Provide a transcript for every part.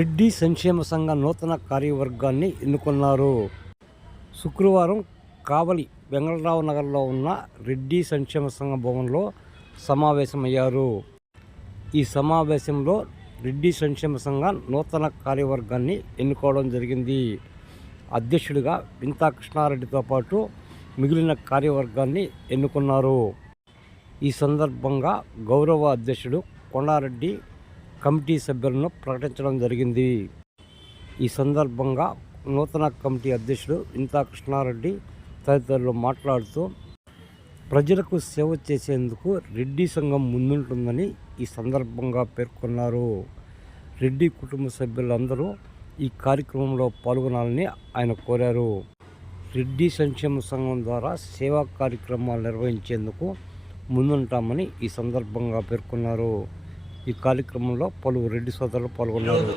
రెడ్డి సంక్షేమ సంఘ నూతన కార్యవర్గాన్ని ఎన్నుకున్నారు. శుక్రవారం కావలి వెంగళరావు నగర్లో ఉన్న రెడ్డి సంక్షేమ సంఘ భవన్లో సమావేశమయ్యారు. ఈ సమావేశంలో రెడ్డి సంక్షేమ సంఘ నూతన కార్యవర్గాన్ని ఎన్నుకోవడం జరిగింది. అధ్యక్షుడిగా వింతా కృష్ణారెడ్డితో పాటు మిగిలిన కార్యవర్గాన్ని ఎన్నుకున్నారు. ఈ సందర్భంగా గౌరవ అధ్యక్షుడు కొండారెడ్డి కమిటీ సభ్యులను ప్రకటించడం జరిగింది. ఈ సందర్భంగా నూతన కమిటీ అధ్యక్షుడు ఇంతా కృష్ణారెడ్డి తదితరులు మాట్లాడుతూ ప్రజలకు సేవ చేసేందుకు రెడ్డి సంఘం ముందుంటుందని ఈ సందర్భంగా పేర్కొన్నారు. రెడ్డి కుటుంబ సభ్యులందరూ ఈ కార్యక్రమంలో పాల్గొనాలని ఆయన కోరారు. రెడ్డి సంక్షేమ సంఘం ద్వారా సేవా కార్యక్రమాలు నిర్వహించేందుకు ముందుంటామని ఈ సందర్భంగా పేర్కొన్నారు. ఈ కార్యక్రమంలో పలువురు రెడ్డి సోదరులు పాల్గొన్నారు.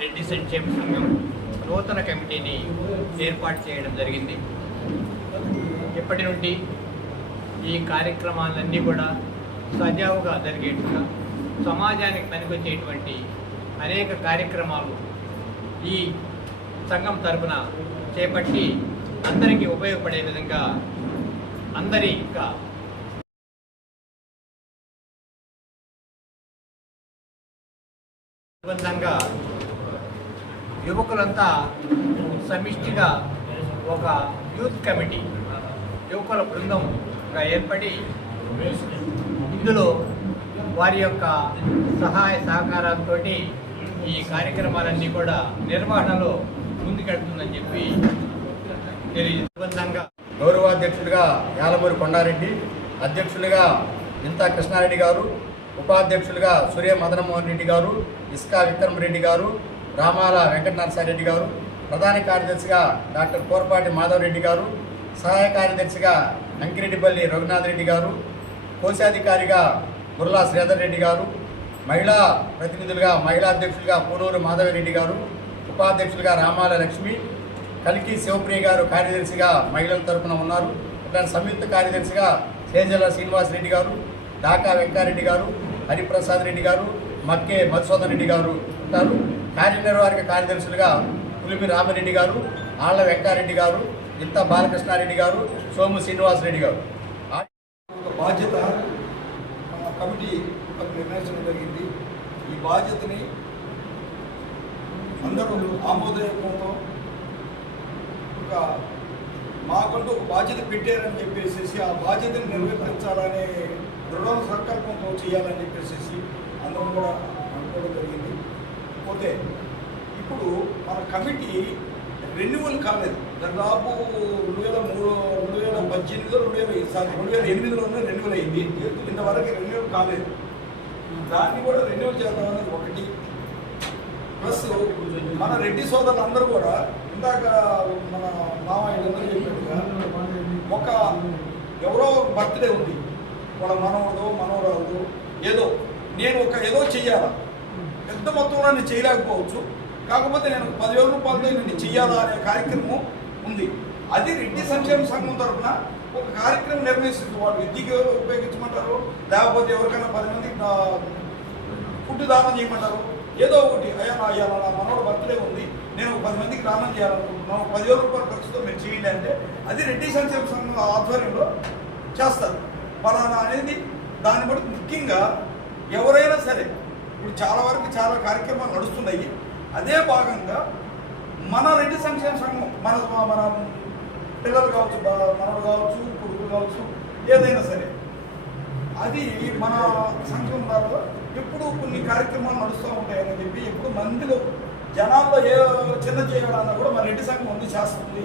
రెడ్డి సంక్షేమ సంఘం నూతన కమిటీని ఏర్పాటు చేయడం జరిగింది. ఇప్పటి నుండి ఈ కార్యక్రమాలన్నీ కూడా సజావుగా జరిగేట్టుగా సమాజానికి పనికొచ్చేటువంటి అనేక కార్యక్రమాలు ఈ సంఘం తరఫున చేపట్టి అందరికీ ఉపయోగపడే విధంగా అందరి ఇంకా అనుబంధంగా యువకులంతా సమిష్టిగా ఒక యూత్ కమిటీ యువకుల బృందంగా ఏర్పడి ఇందులో వారి యొక్క సహాయ సహకారాలతో ఈ కార్యక్రమాలన్నీ కూడా నిర్వహణలో ముందుకెళ్తుందని చెప్పి తెలియజేబంధంగా గౌరవాధ్యక్షుడిగా యాలమూరి కొండారెడ్డి అధ్యక్షులుగా ఇంతా కృష్ణారెడ్డి గారు ఉపాధ్యక్షులుగా సూర్య మదనమోహన్ రెడ్డి గారు ఇస్కా విక్రమ్ రెడ్డి గారు రామాల వెంకటనరసారెడ్డి గారు ప్రధాన కార్యదర్శిగా డాక్టర్ కోరపాటి మాధవరెడ్డి గారు సహాయ కార్యదర్శిగా అంకిరెడ్డిపల్లి రఘునాథ్ రెడ్డి గారు కోశాధికారిగా గుర్లా శ్రీధర్ రెడ్డి గారు మహిళా ప్రతినిధులుగా మహిళా అధ్యక్షులుగా పూనూరు మాధవరెడ్డి గారు ఉపాధ్యక్షులుగా రామాల లక్ష్మి కలికి శివప్రియ గారు కార్యదర్శిగా మహిళల తరపున ఉన్నారు. ఇట్లాంటి సంయుక్త కార్యదర్శిగా చేజల శ్రీనివాస్ రెడ్డి గారు డాకా వెంకారెడ్డి గారు హరిప్రసాద్ రెడ్డి గారు మక్కే మధుసూదన్ రెడ్డి గారు ఉంటారు. కార్యనిర్వాహక కార్యదర్శులుగా పులిపి రామిరెడ్డి గారు ఆళ్ళ వెంకారెడ్డి గారు ఇంత బాలకృష్ణారెడ్డి గారు సోము శ్రీనివాస్ రెడ్డి గారు. ఒక బాధ్యత మన కమిటీ ఒక నిర్ణయించడం జరిగింది. ఈ బాధ్యతని అందరూ ఆమోదయోగంతో ఒక మాకంటూ ఒక బాధ్యత పెట్టారని చెప్పేసి ఆ బాధ్యతను నిర్వర్తించాలనే దృఢ సంకల్పంతో చేయాలని చెప్పేసి అందరం కూడా అనుకోవడం జరిగింది. పోతే ఇప్పుడు మన కమిటీ రెన్యువల్ కాలేదు. దాదాపు రెండు వేల మూడు రెండు వేల పద్దెనిమిదిలో రెండు వేల సారీ రెండు వేల ఎనిమిదిలోనే రెన్యువల్ అయింది. ఇంతవరకు రెన్యువల్ కాలేదు. దాన్ని కూడా రెన్యువల్ చేద్దామనేది ఒకటి. ప్లస్ మన రెడ్డి సోదరులు అందరూ కూడా ఇందాక మన మామయ్యలందరూ చెప్పినట్టుగా ఒక ఎవరో బర్త్డే ఉంది. వాళ్ళ మనవడు మనవరాలు ఏదో. నేను ఒక ఏదో చెయ్యాలా? పెద్ద మొత్తంలో నేను చేయలేకపోవచ్చు. కాకపోతే నేను పదివేల రూపాయలతో నేను చెయ్యాలా అనే కార్యక్రమం ఉంది. అది రెడ్డి సంక్షేమ సంఘం తరఫున ఒక కార్యక్రమం నిర్వహిస్తుంది. వాళ్ళు విద్యకి ఉపయోగించమంటారు లేకపోతే ఎవరికైనా పది మంది ఫుడ్ దానం చేయమంటారు. ఏదో ఒకటి అయ్యా అయ్యా నా మనోడు బర్త్డే ఉంది. నేను ఒక పది మందికి దానం చేయాలనుకుంటున్నాను పదివేల రూపాయల ఖర్చుతో మీరు చేయండి అంటే అది రెడ్డి సంక్షేమ సంఘం ఆధ్వర్యంలో చేస్తారు. ఫలానా అనేది దాన్ని బట్టి ముఖ్యంగా ఎవరైనా సరే ఇప్పుడు చాలా వరకు చాలా కార్యక్రమాలు నడుస్తున్నాయి. అదే భాగంగా మన రెడ్డి సంక్షేమ సంఘం మన మన పిల్లలు కావచ్చు బా- కావచ్చు కొడుకులు కావచ్చు ఏదైనా సరే అది మన సంఘంలో ఎప్పుడు కొన్ని కార్యక్రమాలు నడుస్తూ ఉంటాయని చెప్పి ఎప్పుడు మందిలో జనాల్లో ఏ చిన్న చేయడాన్ని కూడా మన రెడ్డి సంఘం ఉంది చేస్తుంది.